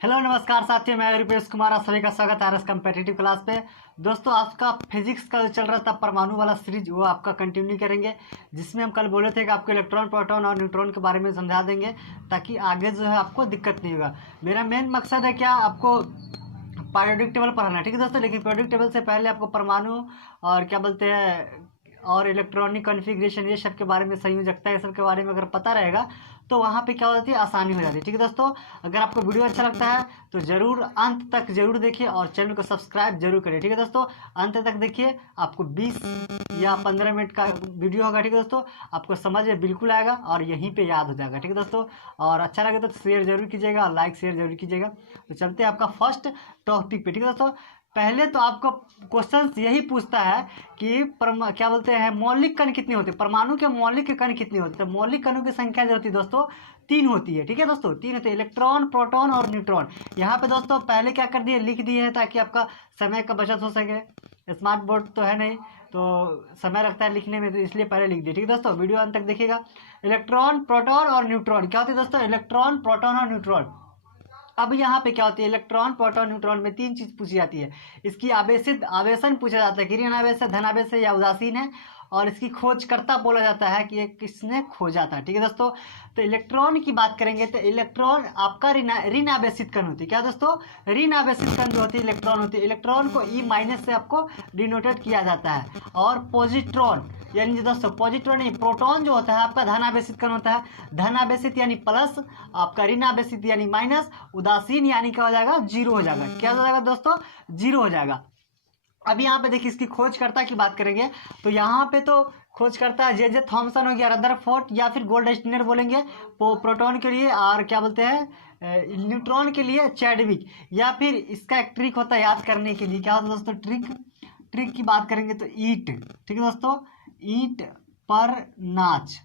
Hello नमस्कार साथियों, मैं रुपेश कुमार। आप सभी का स्वागत है आरएस कम्पिटिटिव क्लास पे। दोस्तों, आपका फिजिक्स का जो चल रहा था परमाणु वाला सीरीज, वो आपका कंटिन्यू करेंगे, जिसमें हम कल बोले थे कि आपको इलेक्ट्रॉन, प्रोटॉन और न्यूट्रॉन के बारे में समझा देंगे, ताकि आगे जो है आपको दिक्कत नहीं होगा। मेरा मेन मकसद है क्या, आपको पीरियोडिक टेबल पढ़ाना है, ठीक है दोस्तों। लेकिन पीरियोडिक टेबल से पहले आपको परमाणु और क्या बोलते हैं और इलेक्ट्रॉनिक कॉन्फ़िगरेशन, ये सब के बारे में, संयोजकता, ये सब के बारे में अगर पता रहेगा तो वहाँ पे क्या होती है, आसानी हो जाती है, ठीक है दोस्तों। अगर आपको वीडियो अच्छा लगता है तो ज़रूर अंत तक जरूर देखिए और चैनल को सब्सक्राइब जरूर करिए, ठीक है दोस्तों। अंत तक देखिए, आपको 20 या 15 मिनट का वीडियो होगा, ठीक है दोस्तों। आपको समझ में बिल्कुल आएगा और यहीं पे याद हो जाएगा, ठीक है दोस्तों। और अच्छा लगे तो शेयर जरूर कीजिएगा और लाइक शेयर जरूर कीजिएगा। तो चलते हैं आपका फर्स्ट टॉपिक पे, ठीक है दोस्तों। पहले तो आपको क्वेश्चंस यही पूछता है कि क्या बोलते हैं, मौलिक कण कितने होते हैं, परमाणु के मौलिक कण कितने होते हैं। मौलिक कणों की संख्या जो होती है दोस्तों 3 होती है, ठीक है दोस्तों। 3 होते हैं, इलेक्ट्रॉन, प्रोटॉन और न्यूट्रॉन। यहाँ पे दोस्तों पहले क्या कर दिए, लिख दिए हैं, ताकि आपका समय का बचत हो सके। स्मार्ट बोर्ड तो है नहीं तो समय लगता है लिखने में, तो इसलिए पहले लिख दिए, ठीक है दोस्तों। वीडियो अंत तक देखिएगा। इलेक्ट्रॉन, प्रोटॉन और न्यूट्रॉन क्या होती है दोस्तों, इलेक्ट्रॉन, प्रोटॉन और न्यूट्रॉन। अब यहाँ पे क्या होती है, इलेक्ट्रॉन, प्रोटॉन, न्यूट्रॉन में 3 चीज पूछी जाती है। इसकी आवेशित आवेशन पूछा जाता है कि ऋण आवेश है, धन आवेश है या उदासीन है। और इसकी खोजकर्ता बोला जाता है कि ये किसने खोजा था, ठीक है दोस्तों। तो इलेक्ट्रॉन की बात करेंगे तो इलेक्ट्रॉन आपका ऋण आवेशित कण होती है। क्या दोस्तों, ऋण आवेशित कण जो होती है इलेक्ट्रॉन होती है। इलेक्ट्रॉन को ई माइनस से आपको डिनोटेड किया जाता है। और पॉजिट्रॉन यानी दोस्तों, पॉजिट्रॉन नहीं, प्रोटॉन जो होता है आपका धन आवेशित कण होता है। धन आवेशित यानी प्लस, आपका ऋण आवेशित यानी माइनस, उदासीन यानी क्या हो जाएगा, जीरो हो जाएगा। क्या हो जाएगा दोस्तों, जीरो हो जाएगा। अब यहाँ पे देखिए, इसकी खोजकर्ता की बात करेंगे तो यहाँ पे तो खोजकर्ता जे थॉमसन हो गया, रदरफोर्ड या फिर गोल्डस्टीनर बोलेंगे प्रोटॉन के लिए, और क्या बोलते हैं न्यूट्रॉन के लिए चैडविक। या फिर इसका एक ट्रिक होता है याद करने के लिए, क्या होता है दोस्तों, ट्रिक की बात करेंगे तो ईट, ठीक है दोस्तों, ईट पर नाच।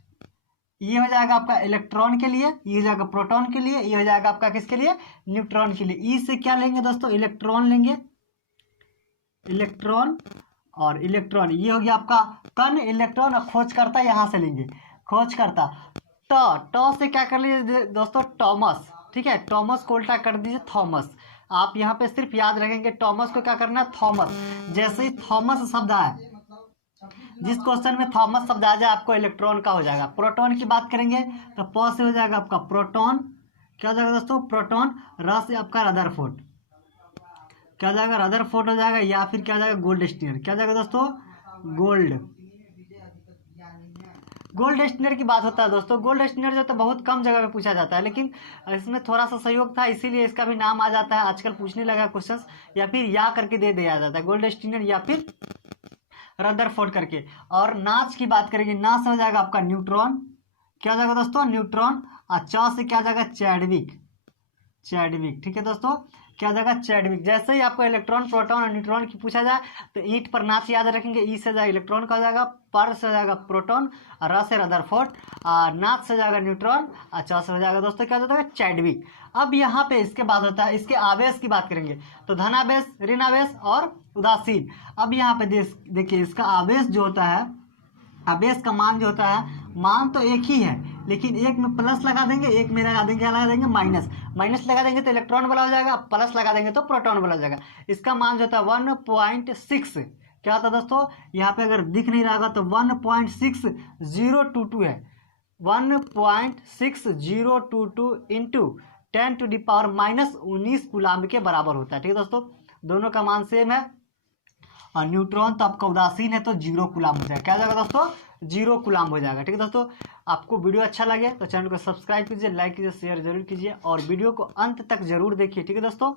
ये हो जाएगा आपका इलेक्ट्रॉन के लिए, ये हो जाएगा प्रोटॉन के लिए, ये हो जाएगा आपका किसके लिए, न्यूट्रॉन के लिए। ई से क्या लेंगे दोस्तों, इलेक्ट्रॉन लेंगे, इलेक्ट्रॉन और इलेक्ट्रॉन। ये हो गया आपका कण, इलेक्ट्रॉन, और खोजकर्ता यहाँ से लेंगे, खोजकर्ता। ट से क्या कर लीजिए दोस्तों, टॉमस, ठीक है। टॉमस को उल्टा कर दीजिए थॉमस। आप यहाँ पे सिर्फ याद रखेंगे टॉमस को क्या करना है, थॉमस। जैसे ही थॉमस शब्द आए, जिस क्वेश्चन में थॉमस शब्द आ जाए, आपको इलेक्ट्रॉन का हो जाएगा। प्रोटॉन की बात करेंगे तो प से हो जाएगा आपका प्रोटॉन। क्या हो जाएगा दोस्तों, प्रोटॉन। र से आपका रदरफोर्ड, क्या हो जाएगा, रदरफोर्ड हो जाएगा। या फिर क्या हो जाएगा, गोल्डस्टीनर। क्या हो जाएगा दोस्तों, गोल्डस्टीनर की बात होता है दोस्तों। गोल्डस्टीनर जो तो बहुत कम जगह पे पूछा जाता है, लेकिन इसमें थोड़ा सा सहयोग था, इसीलिए इसका भी नाम आ जाता है। आजकल पूछने लगा क्वेश्चंस, या फिर या करके दे दिया जाता है, गोल्डस्टीनर या फिर रदरफोर्ड करके। और नाच की बात करेंगे, ना से हो जाएगा आपका न्यूट्रॉन। क्या हो जाएगा दोस्तों, न्यूट्रॉन। और च से क्या हो जाएगा, चैडविक, चैडविक, ठीक है दोस्तों। क्या हो जाएगा, चैडविक। जैसे ही आपको इलेक्ट्रॉन, प्रोटॉन और न्यूट्रॉन की पूछा जाए तो ईंट पर नाच याद रखेंगे। ई से जाएगा इलेक्ट्रॉन का हो जाएगा, पर से हो जाएगा प्रोटॉन, और र से रदरफोर्ड, और नाच से जाएगा न्यूट्रॉन, और च से हो जाएगा दोस्तों क्या हो जाएगा, चैडविक। अब यहाँ पे इसके बाद होता है, इसके आवेश की बात करेंगे तो धनावेश, ऋण आवेश और उदासीन। अब यहाँ पे देखिए, इसका आवेश जो होता है, आवेश का मान जो होता है, मान तो एक ही है, लेकिन एक में प्लस लगा देंगे, एक में लगा देंगे, क्या लगा देंगे, माइनस। माइनस लगा देंगे तो इलेक्ट्रॉन वाला हो जाएगा, प्लस लगा देंगे तो प्रोटॉन वाला हो जाएगा। इसका मान जो होता है 1.6। क्या होता है दोस्तों, यहाँ पे अगर दिख नहीं रहा होगा तो 1.6022 है। 1.6022 इंटू 10⁻⁻19 कूलाम्ब के बराबर होता है, ठीक है दोस्तों। दोनों का मान सेम है। और न्यूट्रॉन तो आपका उदासीन है तो 0 कूलाम्ब हो जाएगा। क्या हो जाएगा दोस्तों, 0 कूलाम्ब हो जाएगा, ठीक है दोस्तों। आपको वीडियो अच्छा लगे तो चैनल को सब्सक्राइब कीजिए, लाइक कीजिए, शेयर जरूर कीजिए और वीडियो को अंत तक जरूर देखिए, ठीक है दोस्तों।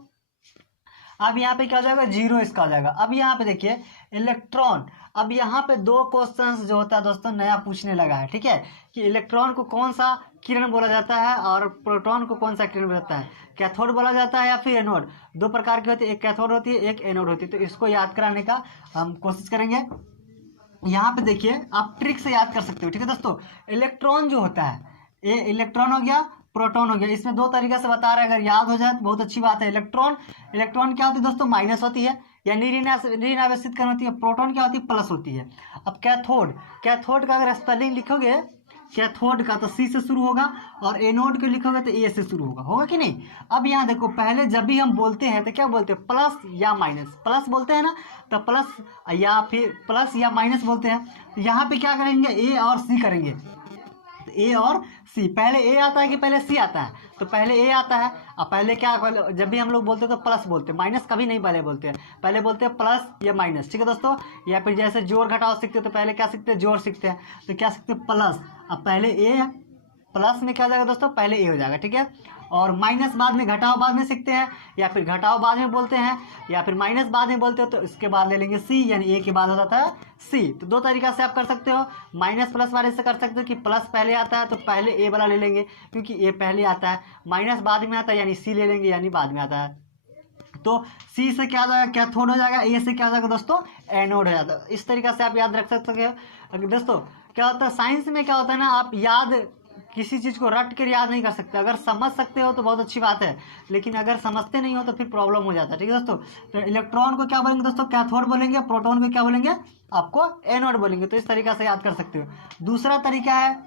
अब यहाँ पे क्या हो जाएगा, 0 इसका हो जाएगा। अब यहाँ पे देखिए इलेक्ट्रॉन। अब यहाँ पे 2 क्वेश्चंस जो होता है दोस्तों नया पूछने लगा है, ठीक है, कि इलेक्ट्रॉन को कौन सा किरण बोला जाता है और प्रोटॉन को कौन सा किरण बोला जाता है, कैथोड बोला जाता है या फिर एनोड। 2 प्रकार की होती है, एक कैथोड होती है, एक एनोड होती है। तो इसको याद कराने का हम कोशिश करेंगे। यहाँ पे देखिए, आप ट्रिक से याद कर सकते हो, ठीक है दोस्तों। इलेक्ट्रॉन जो होता है, ये इलेक्ट्रॉन हो गया, प्रोटॉन हो गया। इसमें 2 तरीके से बता रहे हैं, अगर याद हो जाए तो बहुत अच्छी बात है। इलेक्ट्रॉन क्या होती है दोस्तों, माइनस होती है, यानी ऋण आवेशित कण होती है। प्रोटॉन क्या होती है, प्लस होती है। अब कैथोड का अगर स्पेलिंग लिखोगे कैथोड का तो सी से शुरू होगा, और एनोड को लिखोगे तो ए से शुरू होगा, होगा कि नहीं। अब यहाँ देखो, पहले जब भी हम बोलते हैं तो क्या बोलते हैं, प्लस या माइनस, प्लस बोलते हैं ना, तो प्लस या फिर प्लस या माइनस बोलते हैं। यहाँ पे क्या करेंगे, ए और सी करेंगे, तो ए और सी, पहले ए आता है कि पहले सी आता है, तो पहले ए आता है। अब पहले क्या, जब भी हम लोग बोलते हैं तो प्लस बोलते हैं, माइनस कभी नहीं पहले बोलते हैं, पहले बोलते हैं प्लस या माइनस, ठीक है दोस्तों। या फिर जैसे जोड़ घटाव सीखते हैं तो पहले क्या सीखते हैं, जोड़ सीखते हैं, तो क्या सीखते हैं, प्लस। अब पहले ए, प्लस में क्या हो जाएगा दोस्तों, पहले ए हो जाएगा, ठीक है। और माइनस बाद में, घटाव बाद में सीखते हैं, या फिर घटाव बाद में बोलते हैं, या फिर माइनस बाद में बोलते हो तो इसके बाद ले लेंगे सी, यानी ए के बाद हो जाता है सी। तो दो तरीका से आप कर सकते हो, माइनस प्लस वाले से कर सकते हो कि प्लस पहले आता है तो पहले ए वाला ले लेंगे क्योंकि ए पहले आता है, माइनस बाद में आता है यानी सी ले लेंगे यानी बाद में आता है। तो सी से क्या हो जाएगा, कैथोड हो जाएगा, ए से क्या हो जाएगा दोस्तों, एनोड हो जाता है। इस तरीका से आप याद रख सकते हो दोस्तों। क्या होता है साइंस में, क्या होता है ना, आप याद किसी चीज़ को रट कर याद नहीं कर सकते, अगर समझ सकते हो तो बहुत अच्छी बात है, लेकिन अगर समझते नहीं हो तो फिर प्रॉब्लम हो जाता है, ठीक है दोस्तों। तो इलेक्ट्रॉन को क्या बोलेंगे दोस्तों, कैथोड बोलेंगे, प्रोटॉन को क्या बोलेंगे, आपको एनोड बोलेंगे। तो इस तरीका से याद कर सकते हो। दूसरा तरीका है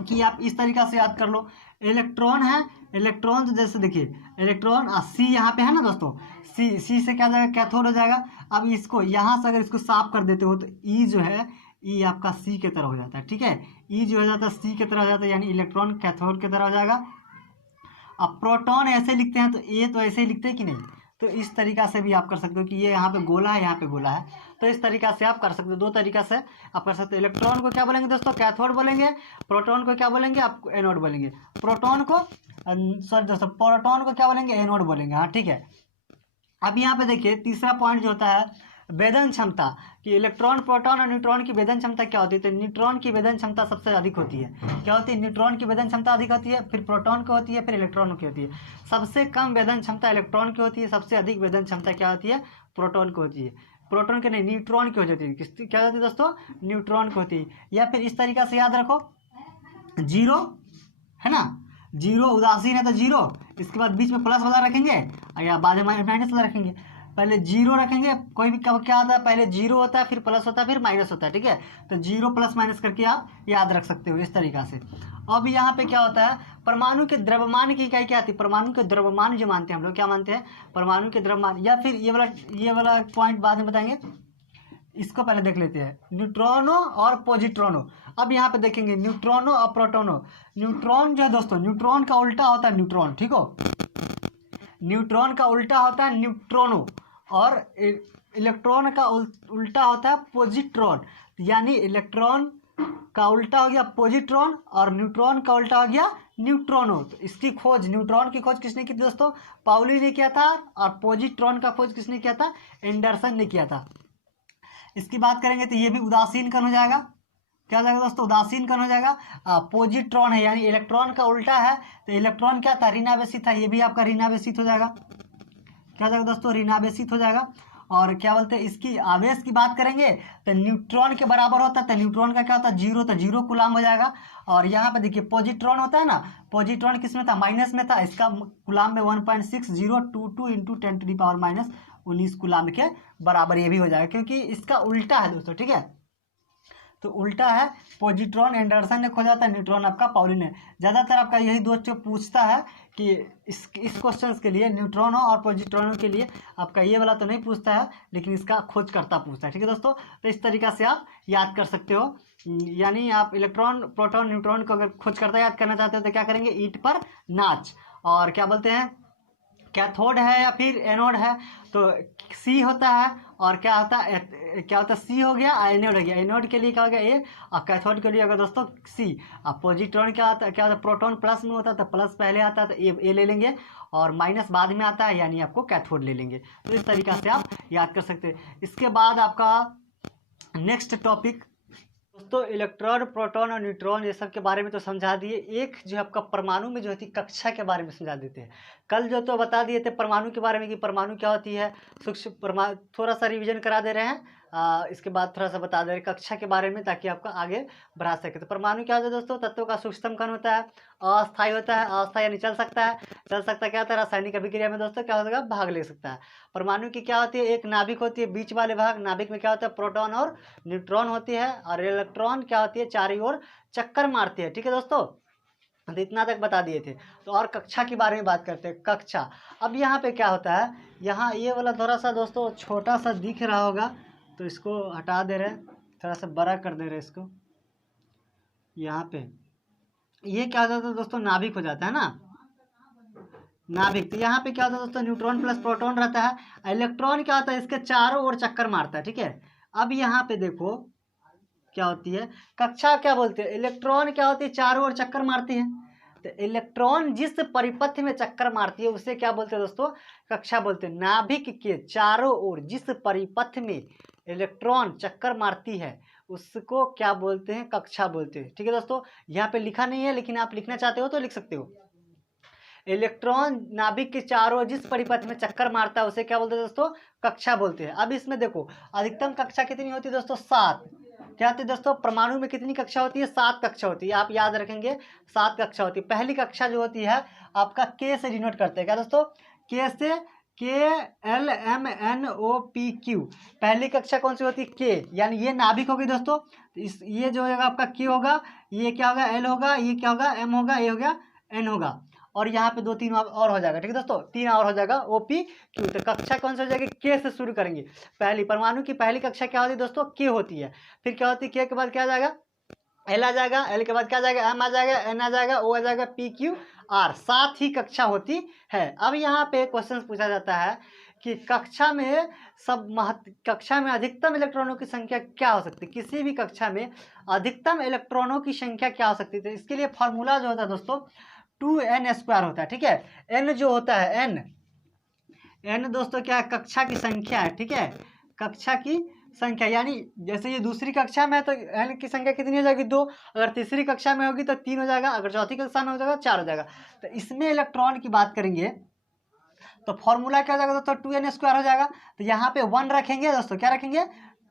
कि आप इस तरीका से याद कर लो, इलेक्ट्रॉन है, इलेक्ट्रॉन तो जैसे देखिए, इलेक्ट्रॉन सी यहाँ पे है ना दोस्तों, सी से क्या हो जाएगा, कैथोड हो जाएगा। अब इसको यहाँ से अगर इसको साफ कर देते हो तो ई जो है, ई आपका सी की तरह हो जाता है, ठीक है, ई जो हो जाता है सी की तरह हो जाता है, यानी इलेक्ट्रॉन कैथोड की तरह हो जाएगा। अब प्रोटॉन ऐसे लिखते हैं तो ए तो ऐसे ही लिखते हैं कि नहीं, तो इस तरीका से भी आप कर सकते हो कि ये यहाँ पे गोला है, यहाँ पे गोला है, तो इस तरीका से आप कर सकते हो। दो तरीका से आप कर सकते हो। इलेक्ट्रॉन को क्या बोलेंगे दोस्तों, कैथोड बोलेंगे, प्रोटॉन को क्या बोलेंगे, आप एनोड बोलेंगे। प्रोटॉन को सॉरी दोस्तों, प्रोटॉन को क्या बोलेंगे, एनोड बोलेंगे, हाँ ठीक है। अब यहाँ पे देखिए तीसरा पॉइंट जो होता है वेदन क्षमता, कि इलेक्ट्रॉन, प्रोटॉन और न्यूट्रॉन की वेदन क्षमता क्या होती है। तो न्यूट्रॉन की वेदन क्षमता सबसे अधिक होती है। क्या होती है, न्यूट्रॉन की वेदन क्षमता अधिक होती है, फिर प्रोटॉन की होती है, फिर इलेक्ट्रॉन की होती है। सबसे कम वेदन क्षमता इलेक्ट्रॉन की होती है, सबसे अधिक वेदन क्षमता क्या होती है, प्रोटॉन की होती है। प्रोटॉन की नहीं, न्यूट्रॉन की हो जाती है। किसकी क्या होती है दोस्तों, न्यूट्रॉन की होती है। या फिर इस तरीका से याद रखो, जीरो है ना, जीरो उदासीन है तो जीरो, इसके बाद बीच में प्लस वाला रखेंगे या बाद में माइनस वाला रखेंगे। पहले जीरो रखेंगे, कोई भी कब क्या होता है, पहले जीरो होता है, फिर प्लस होता है, फिर माइनस होता है, ठीक है। तो जीरो प्लस माइनस करके आप याद रख सकते हो इस तरीका से। अब यहाँ पे क्या होता है, परमाणु के द्रव्यमान की इकाई क्या आती है, परमाणु के द्रव्यमान जो मानते हैं हम लोग, क्या मानते हैं, परमाणु के द्रव्यमान। या फिर ये वाला पॉइंट बाद में बताएंगे, इसको पहले देख लेते हैं, न्यूट्रॉनो और पॉजिट्रॉनो। अब यहाँ पे देखेंगे न्यूट्रॉनो और प्रोटोनो। न्यूट्रॉन जो है दोस्तों, न्यूट्रॉन का उल्टा होता है न्यूट्रॉन, ठीक हो, न्यूट्रॉन का उल्टा होता है न्यूट्रोनो, और इलेक्ट्रॉन का उल्टा होता है पॉजिट्रॉन। यानी इलेक्ट्रॉन का उल्टा हो गया पॉजिट्रॉन और न्यूट्रॉन का उल्टा हो गया न्यूट्रोनो। तो इसकी खोज, न्यूट्रॉन की खोज किसने की थी दोस्तों, पाउली ने किया था, और पॉजिट्रॉन का खोज किसने किया था, एंडरसन ने किया था। इसकी बात करेंगे तो ये भी उदासीन कण हो जाएगा, क्या हो जाएगा दोस्तों, उदासीन कण हो जाएगा। पॉजिट्रॉन है यानी इलेक्ट्रॉन का उल्टा है, तो इलेक्ट्रॉन क्या था, ऋणावेशित था, ये भी आपका ऋणावेशित हो जाएगा। क्या हो जाएगा दोस्तों, ऋणावेशित हो जाएगा। और क्या बोलते हैं, इसकी आवेश की बात करेंगे तो न्यूट्रॉन के बराबर होता है, तो न्यूट्रॉन का क्या होता है, जीरो, तो जीरो कूलाम हो जाएगा। और यहाँ पे देखिए पॉजिट्रॉन होता है ना, पॉजिट्रॉन किस में था, माइनस में था, इसका कूलाम में 1.6022 इंटू 10⁻⁻19 कूलाम के बराबर ये भी हो जाएगा, क्योंकि इसका उल्टा है दोस्तों, ठीक है। तो उल्टा है, पॉजिट्रॉन एंडरसन ने खोजा था, न्यूट्रॉन आपका पाउली ने। ज़्यादातर आपका यही दो जो पूछता है कि इस क्वेश्चन के लिए, न्यूट्रॉनों और पॉजिट्रॉनों के लिए आपका ये वाला तो नहीं पूछता है, लेकिन इसका खोजकर्ता पूछता है, ठीक है दोस्तों। तो इस तरीका से आप याद कर सकते हो। यानी आप इलेक्ट्रॉन, प्रोटॉन, न्यूट्रॉन को अगर खोजकर्ता याद करना चाहते हो तो क्या करेंगे, ईंट पर नाच। और क्या बोलते हैं, कैथोड है या फिर एनोड है तो सी होता है, और क्या होता है, क्या होता है, सी हो गया, एनोड हो गया। एनोड के लिए क्या हो गया ए, और कैथोड के लिए होगा दोस्तों सी। अब पॉजिट्रॉन क्या होता है, क्या होता है, प्रोटॉन प्लस में होता है तो प्लस पहले आता है तो ए ले लेंगे, और माइनस बाद में आता है यानी आपको कैथोड ले लेंगे। तो इस तरीका से आप याद कर सकते हैं। इसके बाद आपका नेक्स्ट टॉपिक दोस्तों, इलेक्ट्रॉन, प्रोटॉन और न्यूट्रॉन ये सब के बारे में तो समझा दिए। एक जो आपका परमाणु में जो होती है कक्षा के बारे में समझा देते हैं। कल जो तो बता दिए थे परमाणु के बारे में कि परमाणु क्या होती है, सूक्ष्म परमाणु, थोड़ा सा रिवीजन करा दे रहे हैं। इसके बाद थोड़ा सा बता दे रहे हैं कक्षा के बारे में, ताकि आपका आगे बढ़ा सके। तो परमाणु क्या होता है दोस्तों, तत्वों का सूक्ष्मतम कण होता है, अस्थायी होता है, अस्थायी यानी चल सकता है, चल सकता क्या होता है, रासायनिक अभिक्रिया में दोस्तों क्या होगा, भाग ले सकता है। परमाणु की क्या होती है, एक नाभिक होती है, बीच वाले भाग नाभिक में क्या होता है, प्रोटॉन और न्यूट्रॉन होती है, और इलेक्ट्रॉन क्या होती है, चारों ओर चक्कर मारती है। ठीक है दोस्तों, तो इतना तक बता दिए थे। तो और कक्षा के बारे में बात करते हैं। कक्षा, अब यहाँ पे क्या होता है, यहाँ ये वाला थोड़ा सा दोस्तों छोटा सा दिख रहा होगा, तो इसको हटा दे रहे हैं, थोड़ा सा बड़ा कर दे रहे हैं इसको। यहाँ पे ये क्या होता है दोस्तों, नाभिक हो जाता है ना, नाभिक। तो यहाँ पे क्या होता है दोस्तों, न्यूट्रॉन प्लस प्रोटॉन रहता है। इलेक्ट्रॉन क्या होता है, इसके चारों ओर चक्कर मारता है। ठीक है, अब यहाँ पे देखो क्या होती है, कक्षा क्या बोलते हैं, इलेक्ट्रॉन क्या होती है, चारों ओर चक्कर मारती है। तो इलेक्ट्रॉन जिस परिपथ में चक्कर मारती है उसे क्या बोलते हैं दोस्तों, कक्षा बोलते हैं। नाभिक के चारों ओर जिस परिपथ में इलेक्ट्रॉन चक्कर मारती है उसको क्या बोलते हैं, कक्षा बोलते हैं। ठीक है दोस्तों, यहाँ पे लिखा नहीं है, लेकिन आप लिखना चाहते हो तो लिख सकते हो। इलेक्ट्रॉन नाभिक के चारों जिस परिपथ में चक्कर मारता है उसे क्या बोलते हैं दोस्तों, कक्षा बोलते हैं। अब इसमें देखो अधिकतम कक्षा कितनी होती है दोस्तों, 7। क्या होती है दोस्तों, परमाणु में कितनी कक्षा होती है, 7 कक्षा होती है। आप याद रखेंगे 7 कक्षा होती है। पहली कक्षा जो होती है आपका के से डिनोट करते हैं। क्या दोस्तों, के से, KLMNOPQ। पहली कक्षा कौन सी होती है, के, यानी ये नाभिक होगी दोस्तों। इस ये जो होगा आपका के होगा, ये क्या होगा, एल होगा, ये क्या होगा, एम होगा, ये हो गया एन होगा, और यहाँ पे 2-3 और हो जाएगा। ठीक है दोस्तों, 3 और हो जाएगा OPQ। तो कक्षा कौन सी हो जाएगी, के से शुरू करेंगे। पहली परमाणु की पहली कक्षा क्या होती है दोस्तों, के होती है। फिर क्या होती है, के बाद क्या आ जाएगा, एल आ जाएगा, एल के बाद क्या आ जाएगा, एम आ जाएगा, एन आ जाएगा, ओ आ जाएगा, PQR। 7 ही कक्षा होती है। अब यहाँ पे क्वेश्चन पूछा जाता है कि कक्षा में कक्षा में अधिकतम इलेक्ट्रॉनों की संख्या क्या हो सकती है, किसी भी कक्षा में अधिकतम इलेक्ट्रॉनों की संख्या क्या हो सकती है। तो इसके लिए फॉर्मूला जो होता है दोस्तों 2n² होता है। ठीक है, n जो होता है n दोस्तों क्या है, कक्षा की संख्या है। ठीक है, कक्षा की संख्या, यानी जैसे ये दूसरी कक्षा में है तो n की संख्या कितनी हो जाएगी, 2। अगर तीसरी कक्षा में होगी तो 3 हो जाएगा, अगर चौथी कक्षा में हो जाएगा 4 हो जाएगा। तो इसमें इलेक्ट्रॉन की बात करेंगे तो फॉर्मूला क्या हो जाएगा दोस्तों, 2n² हो जाएगा। तो यहाँ पे 1 रखेंगे दोस्तों, क्या रखेंगे,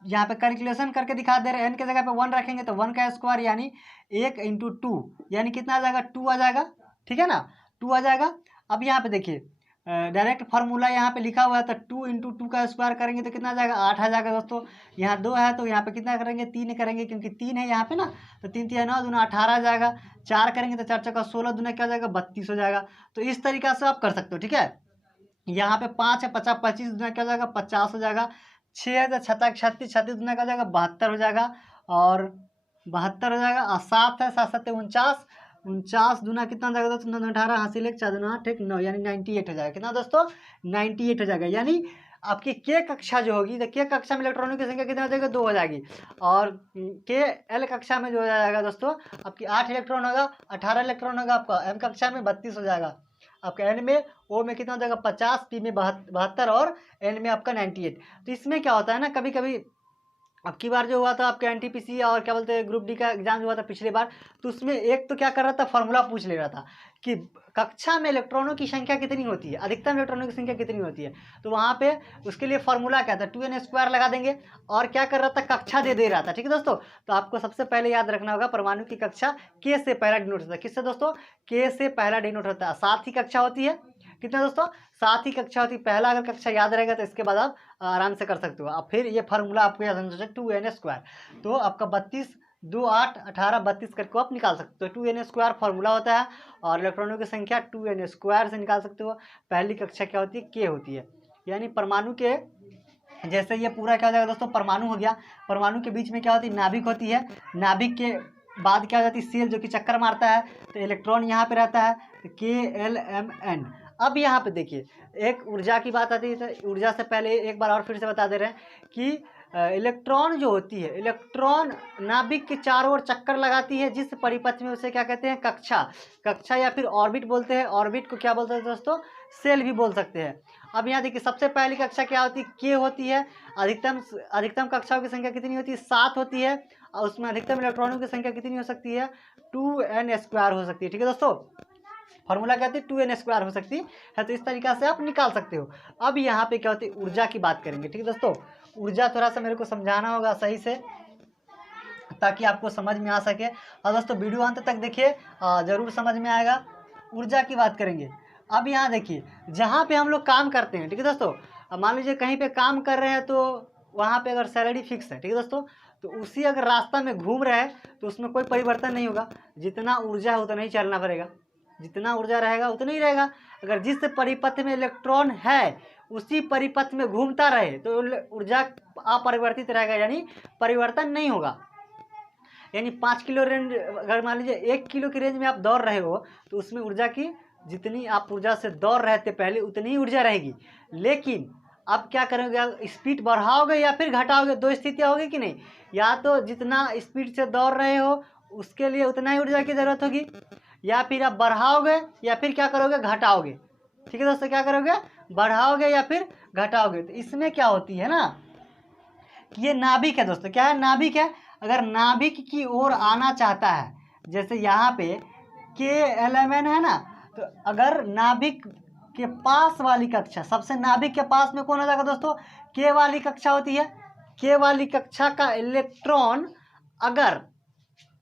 यहाँ पे कैलकुलेशन करके दिखा दे रहे हैं, n के जगह पे 1 रखेंगे तो 1 का स्क्वायर यानी 1 × 2 यानी कितना आ जाएगा, 2 आ जाएगा। ठीक है ना, 2 आ जाएगा। अब यहाँ पे देखिए डायरेक्ट फार्मूला यहाँ पे लिखा हुआ है, तो 2 × 2 का स्क्वायर करेंगे तो कितना आ जाएगा, 8 आ जाएगा दोस्तों। यहाँ 2 है तो यहाँ पे कितना करेंगे, 3 करेंगे, क्योंकि 3 है यहाँ पे ना, तो 3 × 3 = 9, 2 × 18 आ जाएगा। 4 करेंगे तो 4 × 4 = 16, 2 क्या हो जाएगा, 32 हो जाएगा। तो इस तरीका से आप कर सकते हो। ठीक है, यहाँ पे 5 है, 50 25 दूना क्या हो जाएगा, 50 हो जाएगा। 6 है तो 6 × 36 36 दूना क्या हो जाएगा, 72 हो जाएगा, और 72 हो जाएगा। और 7 है, 7 × 7 = 49, 49 दूना कितना हो जाएगा दोस्तों, 9 18 हासिल 1 4 दूना 8 1 9 यानी 98 हो जाएगा। कितना दोस्तों, 98 हो जाएगा। यानी आपकी के कक्षा जो होगी, तो के कक्षा में इलेक्ट्रॉनों की संख्या कितना हो जाएगा, 2 हो जाएगी। और के एल कक्षा में जो हो जाएगा दोस्तों आपकी 8 इलेक्ट्रॉन होगा, 18 इलेक्ट्रॉन होगा आपका। एम कक्षा में 32 हो जाएगा आपका। एन में, ओ में कितना हो जाएगा, 50, पी में 72, और एन में आपका 98। तो इसमें क्या होता है ना, कभी कभी अब की बार जो हुआ था आपके NTPC और क्या बोलते हैं ग्रुप डी का एग्जाम जो हुआ था पिछली बार, तो उसमें एक तो क्या कर रहा था, फॉर्मूला पूछ ले रहा था कि कक्षा में इलेक्ट्रॉनों की संख्या कितनी होती है, अधिकतम इलेक्ट्रॉनों की संख्या कितनी होती है। तो वहाँ पे उसके लिए फॉर्मूला क्या था, 2n² लगा देंगे, और क्या कर रहा था, कक्षा दे रहा था। ठीक है दोस्तों, तो आपको सबसे पहले याद रखना होगा परमाणु की कक्षा के से पहला डिनोट होता है। किससे दोस्तों, के से पहला डिनोट होता है। 7 ही कक्षा होती है। कितना दोस्तों, 7 ही कक्षा होती है। पहला अगर कक्षा याद रहेगा तो इसके बाद आप आराम से कर सकते हो। अब फिर ये फार्मूला आपको याद होना चाहिए 2n²। तो आपका 32 2 8 18 32 करके आप निकाल सकते हो। 2n² फार्मूला होता है, और इलेक्ट्रॉनों की संख्या 2n² से निकाल सकते हो। पहली कक्षा क्या होती है, के होती है। यानी परमाणु के, जैसे ये पूरा क्या हो जाएगा दोस्तों, परमाणु हो गया। परमाणु के बीच में क्या होती है, नाभिक होती है। नाभिक के बाद क्या हो जाती है, सेल जो कि चक्कर मारता है, तो इलेक्ट्रॉन यहाँ पे रहता है, तो KLMN। अब यहाँ पे देखिए एक ऊर्जा की बात आती है, तो ऊर्जा से पहले एक बार और फिर से बता दे रहे हैं कि इलेक्ट्रॉन जो होती है, इलेक्ट्रॉन नाभिक के चारों ओर चक्कर लगाती है जिस परिपथ में, उसे क्या कहते हैं, कक्षा। कक्षा या फिर ऑर्बिट बोलते हैं। ऑर्बिट को क्या बोलते हैं दोस्तों, सेल भी बोल सकते हैं। अब यहाँ देखिए सबसे पहली कक्षा क्या होती है, के होती है। अधिकतम कक्षाओं की संख्या कितनी होती है, 7 होती है, और उसमें अधिकतम इलेक्ट्रॉनों की संख्या कितनी हो सकती है, 2n² हो सकती है। ठीक है दोस्तों, फॉर्मूला क्या होती है, 2n² हो सकती है। तो इस तरीका से आप निकाल सकते हो। अब यहाँ पे क्या होती है, ऊर्जा की बात करेंगे। ठीक है दोस्तों, ऊर्जा थोड़ा सा मेरे को समझाना होगा सही से, ताकि आपको समझ में आ सके। और दोस्तों वीडियो अंत तक देखिए, जरूर समझ में आएगा। ऊर्जा की बात करेंगे। अब यहाँ देखिए जहाँ पे हम लोग काम करते हैं, ठीक है दोस्तों, अब मान लीजिए कहीं पे काम कर रहे हैं तो वहाँ पे अगर सैलरी फिक्स है, ठीक है दोस्तों, तो उसी अगर रास्ता में घूम रहा है तो उसमें कोई परिवर्तन नहीं होगा, जितना ऊर्जा है उतना ही चलना पड़ेगा, जितना ऊर्जा रहेगा उतना ही रहेगा। अगर जिस परिपथ में इलेक्ट्रॉन है उसी परिपथ में घूमता रहे तो ऊर्जा अपरिवर्तित रहेगा, यानी परिवर्तन नहीं होगा। यानी 5 किलो रेंज, अगर मान लीजिए 1 किलो की रेंज में आप दौड़ रहे हो तो उसमें ऊर्जा की जितनी आप ऊर्जा से दौड़ रहे थे पहले उतनी ही ऊर्जा रहेगी। लेकिन अब क्या करोगे, स्पीड बढ़ाओगे या फिर घटाओगे, दो स्थितियाँ होगी कि नहीं। या तो जितना स्पीड से दौड़ रहे हो उसके लिए उतना ही ऊर्जा की ज़रूरत होगी, या फिर आप बढ़ाओगे या फिर क्या करोगे, घटाओगे। ठीक है दोस्तों, क्या करोगे, बढ़ाओगे या फिर घटाओगे। तो इसमें क्या होती है ना कि ये नाभिक है दोस्तों, क्या है, नाभिक है। अगर नाभिक की ओर आना चाहता है, जैसे यहाँ पे K11 है ना, तो अगर नाभिक के पास वाली कक्षा, सबसे नाभिक के पास में कौन आ जाएगा दोस्तों, K वाली कक्षा होती है। K वाली कक्षा का इलेक्ट्रॉन अगर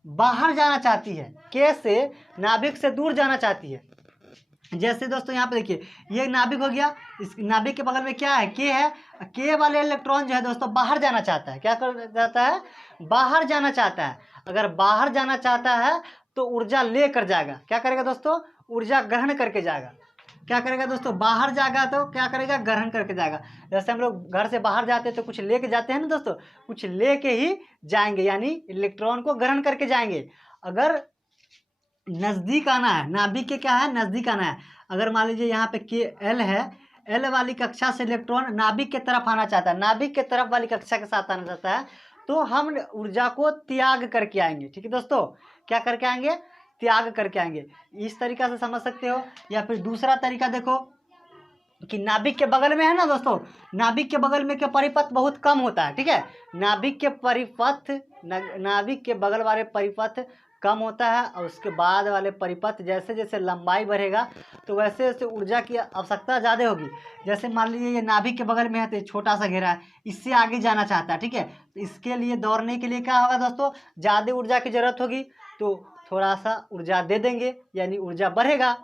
बाहर जाना चाहती है, K से नाभिक से दूर जाना चाहती है, जैसे दोस्तों यहाँ पे देखिए ये नाभिक हो गया, इस नाभिक के बगल में क्या है, K है। K वाले इलेक्ट्रॉन जो है दोस्तों बाहर जाना चाहता है, क्या कर जाता है, बाहर जाना चाहता है। अगर बाहर जाना चाहता है तो ऊर्जा लेकर जाएगा, क्या करेगा दोस्तों, ऊर्जा ग्रहण करके जाएगा। क्या करेगा दोस्तों, बाहर जाएगा तो क्या करेगा, ग्रहण करके जाएगा। जैसे हम लोग घर से बाहर जाते हैं तो कुछ लेके जाते हैं ना दोस्तों, कुछ लेके ही जाएंगे, यानी इलेक्ट्रॉन को ग्रहण करके जाएंगे। अगर नज़दीक आना है, नाभिक के क्या है, नज़दीक आना है। अगर मान लीजिए यहाँ पे K है, L वाली कक्षा से इलेक्ट्रॉन नाभिक के तरफ आना चाहता है, नाभिक के तरफ वाली कक्षा के साथ आना चाहता है, तो हम ऊर्जा को त्याग करके आएंगे। ठीक है दोस्तों, क्या करके आएंगे, त्याग करके आएंगे। इस तरीका से समझ सकते हो। या फिर दूसरा तरीका देखो कि नाभिक के बगल में है ना दोस्तों, नाभिक के बगल में क्या परिपथ बहुत कम होता है। ठीक है, नाभिक के परिपथ, नाभिक के बगल वाले परिपथ कम होता है, और उसके बाद वाले परिपथ जैसे जैसे लंबाई बढ़ेगा तो वैसे वैसे ऊर्जा की आवश्यकता ज़्यादा होगी। जैसे मान लीजिए ये नाभिक के बगल में है तो छोटा सा घेरा है, इससे आगे जाना चाहता है। ठीक है, तो इसके लिए दौड़ने के लिए क्या होगा दोस्तों, ज़्यादा ऊर्जा की ज़रूरत होगी, तो थोड़ा सा ऊर्जा दे देंगे, यानी ऊर्जा बढ़ेगा।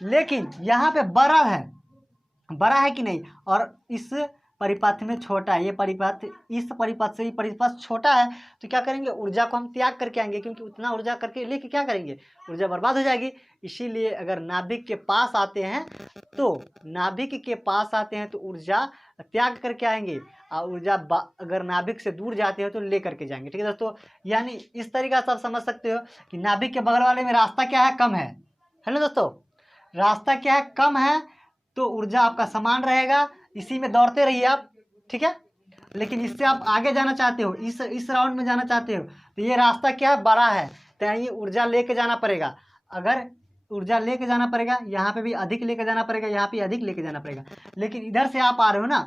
लेकिन यहाँ पे बड़ा है कि नहीं, और इस परिपथ में छोटा है, ये परिपथ इस परिपथ से ही परिपथ छोटा है, तो क्या करेंगे, ऊर्जा को हम त्याग करके आएंगे, क्योंकि उतना ऊर्जा करके लेके क्या करेंगे, ऊर्जा बर्बाद हो जाएगी। इसीलिए अगर नाभिक के पास आते हैं तो ऊर्जा त्याग करके आएंगे, और ऊर्जा अगर नाभिक से दूर जाते हैं तो ले करके जाएंगे। ठीक है दोस्तों, यानी इस तरीका से आप समझ सकते हो कि नाभिक के बगल वाले में रास्ता क्या है, कम है ना दोस्तों, रास्ता क्या है, कम है, तो ऊर्जा आपका समान रहेगा, इसी में दौड़ते रहिए आप। ठीक है, लेकिन इससे आप आगे जाना चाहते हो, इस राउंड में जाना चाहते हो, तो ये रास्ता क्या है, बड़ा है, तो ये ऊर्जा लेके जाना पड़ेगा। अगर ऊर्जा लेके जाना पड़ेगा, यहाँ पे भी अधिक लेके जाना पड़ेगा, यहाँ पे अधिक लेके जाना पड़ेगा। लेकिन इधर से आप आ रहे हो ना,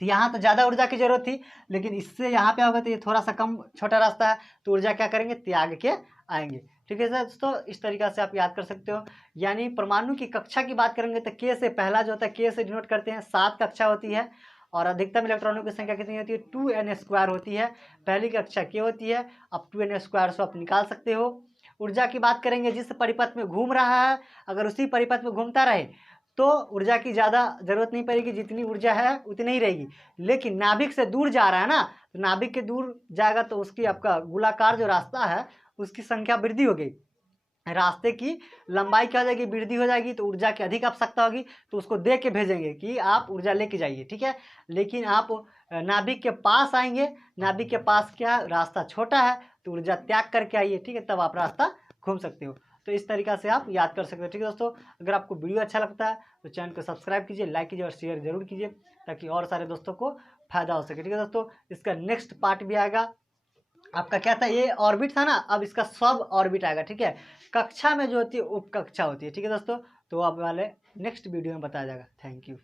तो यहाँ तो ज़्यादा ऊर्जा की जरूरत थी, लेकिन इससे यहाँ पे आओगे तो ये थोड़ा सा कम छोटा रास्ता है, तो ऊर्जा क्या करेंगे, त्याग के आएंगे। ठीक है सर दोस्तों, इस तरीका से आप याद कर सकते हो। यानी परमाणु की कक्षा की बात करेंगे तो K से पहला जो होता है, K से डिनोट करते हैं, 7 कक्षा होती है, और अधिकतम इलेक्ट्रॉनों की संख्या कितनी होती है, 2n² होती है। पहली कक्षा K होती है, अब 2n² से आप निकाल सकते हो। ऊर्जा की बात करेंगे, जिस परिपथ में घूम रहा है अगर उसी परिपथ में घूमता रहे तो ऊर्जा की ज़्यादा ज़रूरत नहीं पड़ेगी, जितनी ऊर्जा है उतनी ही रहेगी। लेकिन नाभिक से दूर जा रहा है ना, तो नाभिक के दूर जाएगा तो उसकी आपका गोलाकार जो रास्ता है उसकी संख्या वृद्धि होगी, रास्ते की लंबाई क्या हो जाएगी, वृद्धि हो जाएगी, तो ऊर्जा की अधिक आवश्यकता होगी, तो उसको दे के भेजेंगे कि आप ऊर्जा लेके जाइए। ठीक है, लेकिन आप नाभिक के पास आएंगे, नाभिक के पास क्या रास्ता छोटा है, तो ऊर्जा त्याग करके आइए। ठीक है, तब आप रास्ता घूम सकते हो। तो इस तरीका से आप याद कर सकते हो। ठीक है दोस्तों, अगर आपको वीडियो अच्छा लगता है तो चैनल को सब्सक्राइब कीजिए, लाइक कीजिए और शेयर जरूर कीजिए, ताकि और सारे दोस्तों को फायदा हो सके। ठीक है दोस्तों, इसका नेक्स्ट पार्ट भी आएगा। आपका क्या था, ये ऑर्बिट था ना, अब इसका सब ऑर्बिट आएगा। ठीक है, कक्षा में जो होती है उप कक्षा होती है। ठीक है दोस्तों, तो अब वाले नेक्स्ट वीडियो में बताया जाएगा। Thank you.